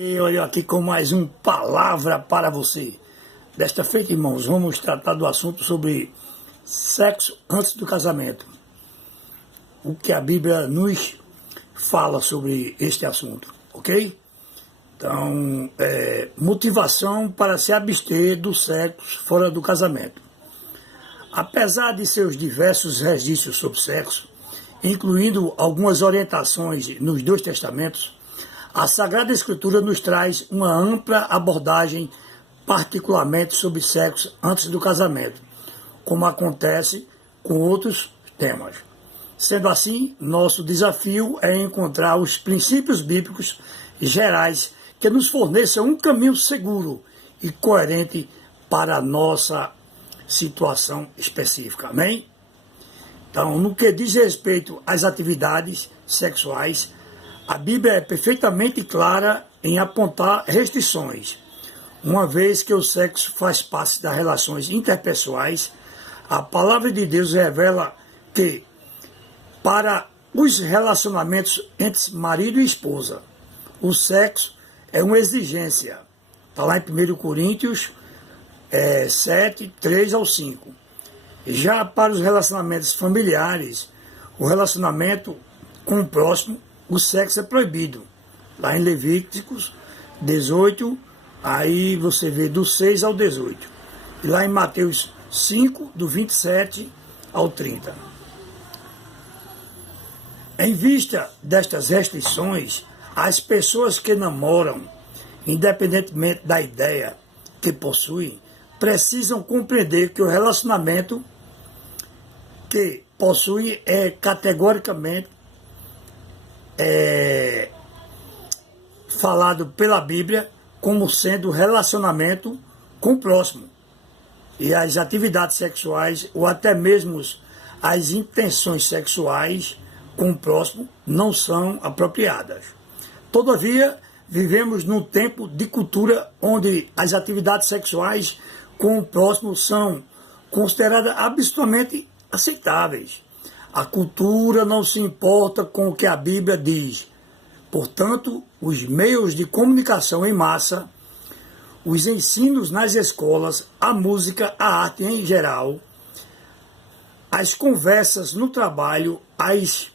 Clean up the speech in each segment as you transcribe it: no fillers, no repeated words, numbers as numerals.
E olha aqui com mais um Palavra para você. Desta feita, irmãos, vamos tratar do assunto sobre sexo antes do casamento. O que a Bíblia nos fala sobre este assunto, ok? Então, motivação para se abster do sexo fora do casamento. Apesar de seus diversos registros sobre sexo, incluindo algumas orientações nos dois testamentos, a Sagrada Escritura nos traz uma ampla abordagem, particularmente sobre sexo antes do casamento, como acontece com outros temas. Sendo assim, nosso desafio é encontrar os princípios bíblicos gerais que nos forneçam um caminho seguro e coerente para a nossa situação específica. Amém? Então, no que diz respeito às atividades sexuais, a Bíblia é perfeitamente clara em apontar restrições. Uma vez que o sexo faz parte das relações interpessoais, a palavra de Deus revela que, para os relacionamentos entre marido e esposa, o sexo é uma exigência. Está lá em 1 Coríntios 7, 3 ao 5. Já para os relacionamentos familiares, o relacionamento com o próximo, o sexo é proibido. Lá em Levíticos 18, aí você vê do 6 ao 18. E lá em Mateus 5, do 27 ao 30. Em vista destas restrições, as pessoas que namoram, independentemente da ideia que possuem, precisam compreender que o relacionamento que possuem é categoricamente falado pela Bíblia como sendo relacionamento com o próximo. E as atividades sexuais, ou até mesmo as intenções sexuais com o próximo, não são apropriadas. Todavia, vivemos num tempo de cultura onde as atividades sexuais com o próximo são consideradas absolutamente aceitáveis. A cultura não se importa com o que a Bíblia diz. Portanto, os meios de comunicação em massa, os ensinos nas escolas, a música, a arte em geral, as conversas no trabalho, as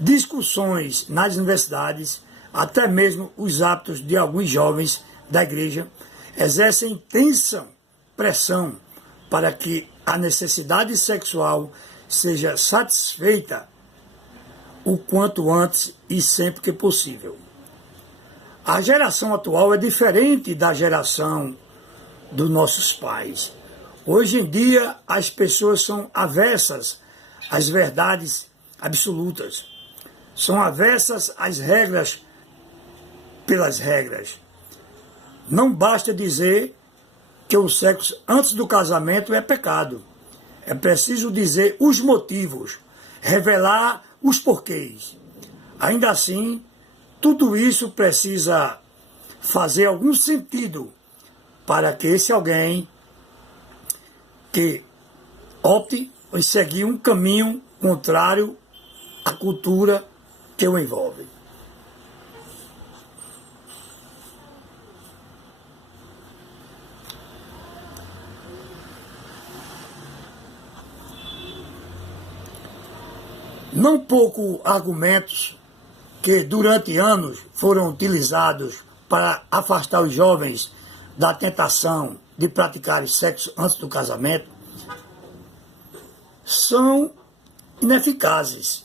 discussões nas universidades, até mesmo os hábitos de alguns jovens da igreja, exercem intensa pressão para que a necessidade sexual seja satisfeita o quanto antes e sempre que possível. A geração atual é diferente da geração dos nossos pais. Hoje em dia, as pessoas são avessas às verdades absolutas. São avessas às regras pelas regras. Não basta dizer que o sexo antes do casamento é pecado. É preciso dizer os motivos, revelar os porquês. Ainda assim, tudo isso precisa fazer algum sentido para que esse alguém que opte em seguir um caminho contrário à cultura que o envolve. Não poucos argumentos que durante anos foram utilizados para afastar os jovens da tentação de praticar sexo antes do casamento são ineficazes,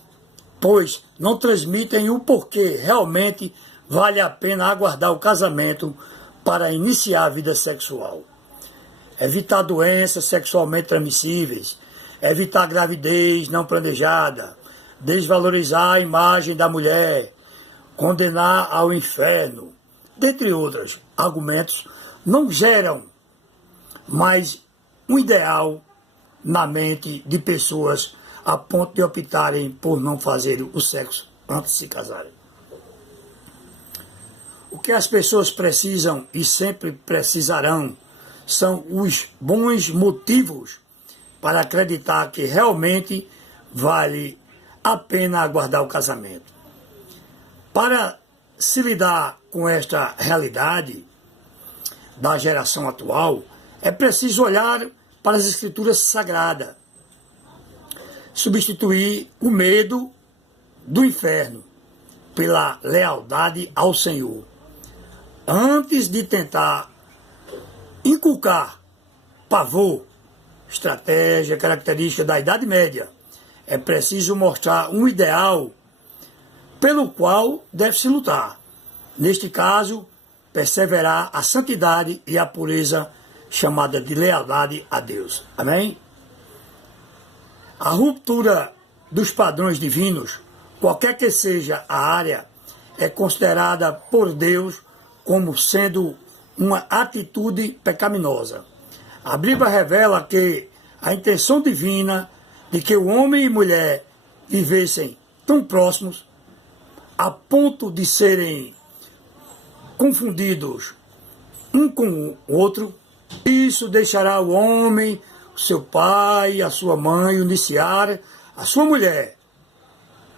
pois não transmitem o porquê realmente vale a pena aguardar o casamento para iniciar a vida sexual. Evitar doenças sexualmente transmissíveis, evitar gravidez não planejada, desvalorizar a imagem da mulher, condenar ao inferno, dentre outros argumentos, não geram mais um ideal na mente de pessoas a ponto de optarem por não fazer o sexo antes de se casarem. O que as pessoas precisam e sempre precisarão são os bons motivos para acreditar que realmente vale a pena aguardar o casamento. Para se lidar com esta realidade da geração atual, é preciso olhar para as Escrituras Sagradas, substituir o medo do inferno pela lealdade ao Senhor. Antes de tentar inculcar pavor, estratégia, característica da Idade Média, é preciso mostrar um ideal pelo qual deve-se lutar. Neste caso, perseverar a santidade e a pureza chamada de lealdade a Deus. Amém? A ruptura dos padrões divinos, qualquer que seja a área, é considerada por Deus como sendo uma atitude pecaminosa. A Bíblia revela que a intenção divina de que o homem e mulher vivessem tão próximos a ponto de serem confundidos um com o outro, isso deixará o homem, o seu pai, a sua mãe, iniciar a sua mulher.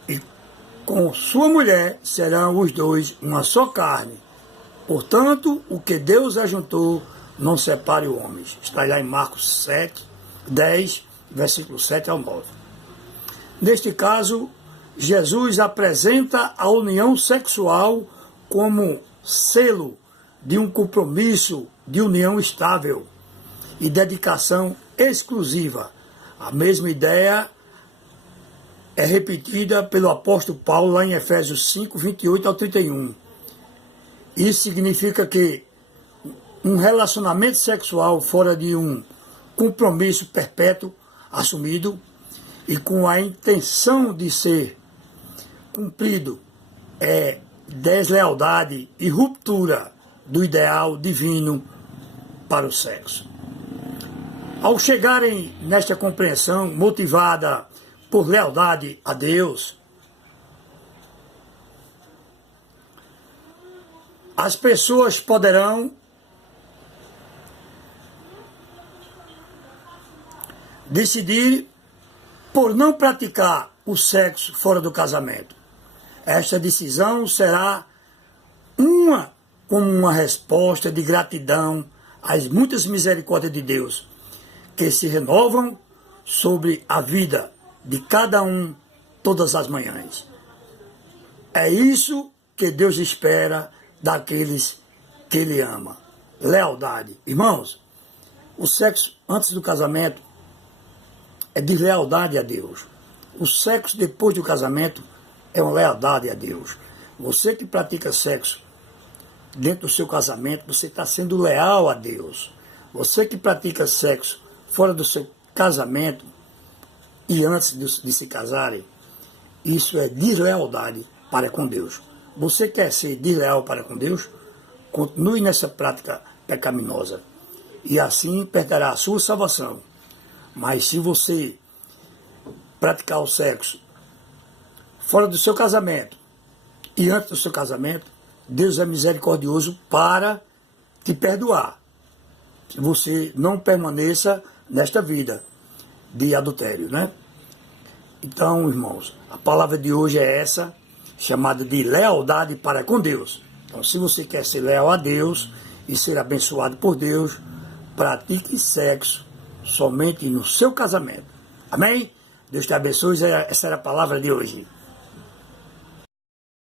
E com sua mulher serão os dois uma só carne. Portanto, o que Deus ajuntou, não separe o homem. Está lá em Marcos 7, 10, versículo 7 ao 9. Neste caso, Jesus apresenta a união sexual como selo de um compromisso de união estável e dedicação exclusiva. A mesma ideia é repetida pelo apóstolo Paulo lá em Efésios 5, 28 ao 31. Isso significa que um relacionamento sexual fora de um compromisso perpétuo assumido e com a intenção de ser cumprido é deslealdade e ruptura do ideal divino para o sexo. Ao chegarem nesta compreensão motivada por lealdade a Deus, as pessoas poderão decidir por não praticar o sexo fora do casamento. Esta decisão será como uma resposta de gratidão às muitas misericórdias de Deus, que se renovam sobre a vida de cada um todas as manhãs. É isso que Deus espera daqueles que Ele ama. Lealdade. Irmãos, o sexo antes do casamento é deslealdade a Deus. O sexo depois do casamento é uma lealdade a Deus. Você que pratica sexo dentro do seu casamento, você está sendo leal a Deus. Você que pratica sexo fora do seu casamento e antes de se casarem, isso é deslealdade para com Deus. Você quer ser desleal para com Deus? Continue nessa prática pecaminosa e assim perderá a sua salvação. Mas se você praticar o sexo fora do seu casamento e antes do seu casamento, Deus é misericordioso para te perdoar, se você não permaneça nesta vida de adultério, né? Então, irmãos, a palavra de hoje é essa, chamada de lealdade para com Deus. Então, se você quer ser leal a Deus e ser abençoado por Deus, pratique sexo somente no seu casamento. Amém? Deus te abençoe. Essa era a palavra de hoje.